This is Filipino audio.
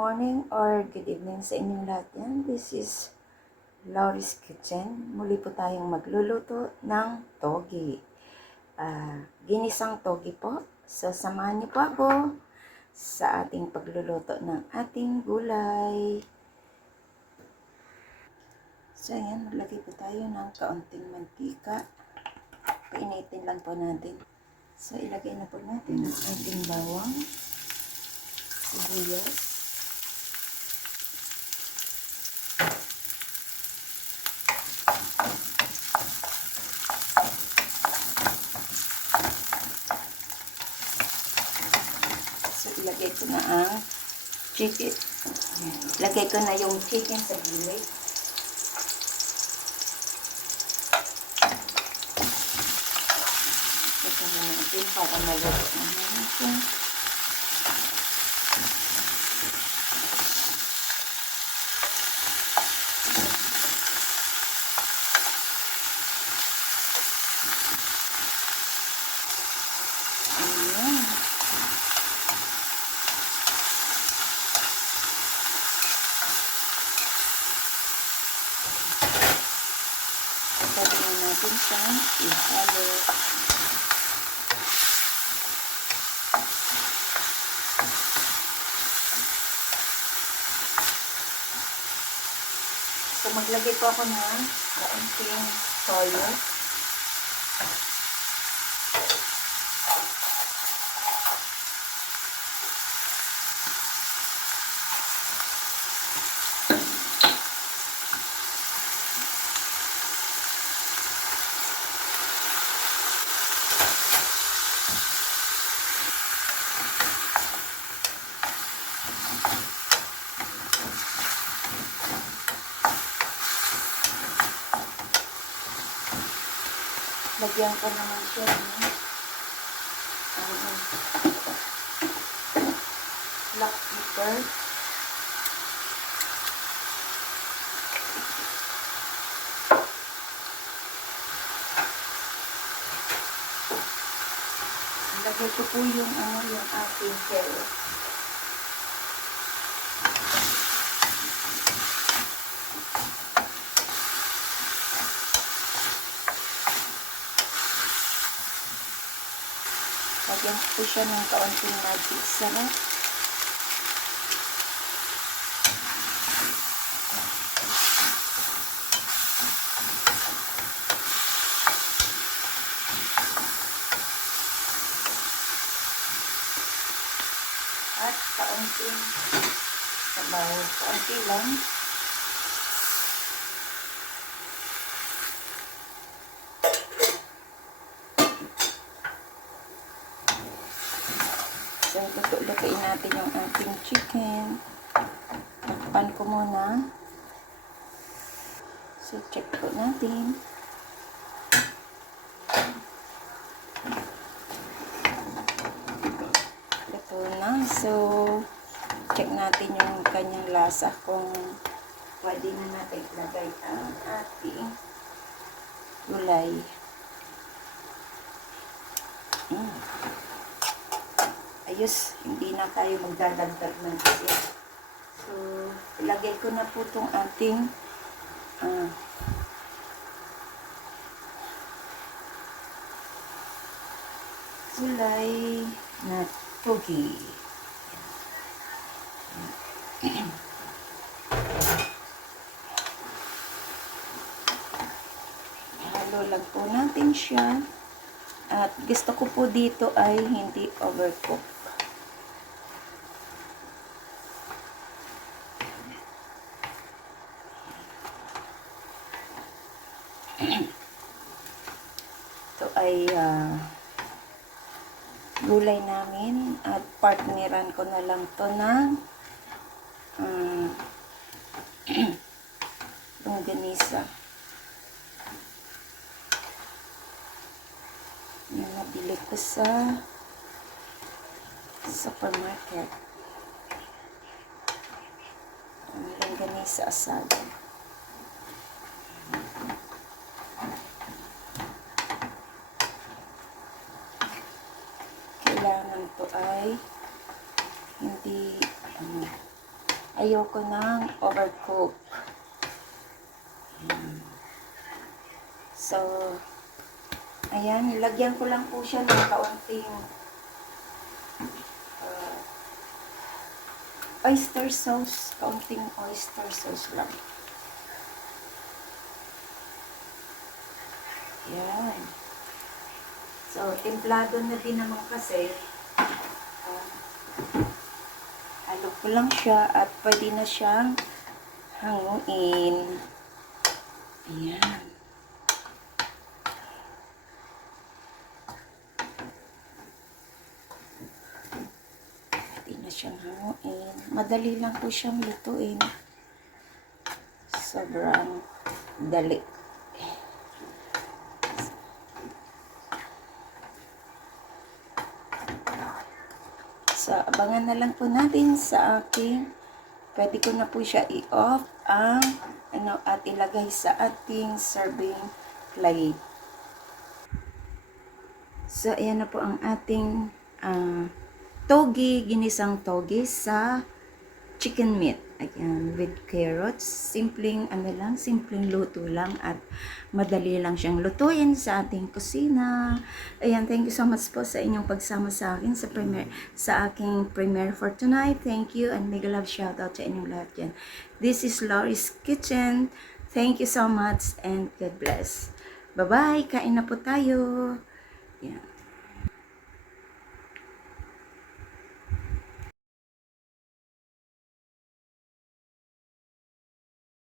morning or good evening sa inyong lahat yan. This is Laurie's Kitchen. Muli po tayong magluluto ng togi. Ginisang togi po. So, samahan niyo po ako sa ating pagluluto ng ating gulay. So, ayan. Maglagay po tayo ng kaunting mantika. Painitin lang po natin. So, ilagay na po natin ang ating bawang, sibuyas, ilagay ko na ang chicken. Ilagay ko na yung chicken sa gilid. Ito na natin para maluto natin. Pwede na natin siyang ihalo. So, maglagay po ako ng kaunting toyo. Lagyan ko naman siya ng black pepper. Lagay ko po yung ating carrot. Lagyan ko siya ng kaunting magic sarap. At kaunting sabaw. Kaunti lang. So, lutuin natin yung ating chicken. Takpan ko muna. So, check po natin. Luto na. So, check natin yung kanyang lasa kung pwede na natin ilagay ang ating gulay. Ayos, hindi na tayo magdadagdag ng isa. So, ilagay ko na po itong ating gulay na togi. Halo lang po natin siya. At gusto ko po dito ay hindi overcook. Ito ay gulay namin at partneran ko na lang to ng longganisa. Yung nabili ko sa supermarket. Ang longganisa asado. Kailangan to ay hindi Ayoko ng overcook. So, ayan, nilagyan ko lang po siya ng kaunting oyster sauce. Kaunting oyster sauce lang. Ayan. So, templado na din naman kasi. Halo ko lang siya at pwede na siyang hanguin. Ayan. Pwede na siyang hanguin. Madali lang po siyang lutuin. Sobrang dali. So, abangan na lang po natin sa aking, pwede ko na po siya i-off ang, at ilagay sa ating serving plate. So, ayan na po ang ating togi, ginisang togi sa chicken meat. Ayan, with carrots. Simpleng, simpleng luto lang at madali lang siyang lutuin sa ating kusina. Ayan, thank you so much po sa inyong pagsama sa akin sa aking premiere for tonight. Thank you and mega love shout out sa inyong lahat yan. This is Lori's Kitchen. Thank you so much and God bless. Bye-bye. Kain na po tayo. Yan.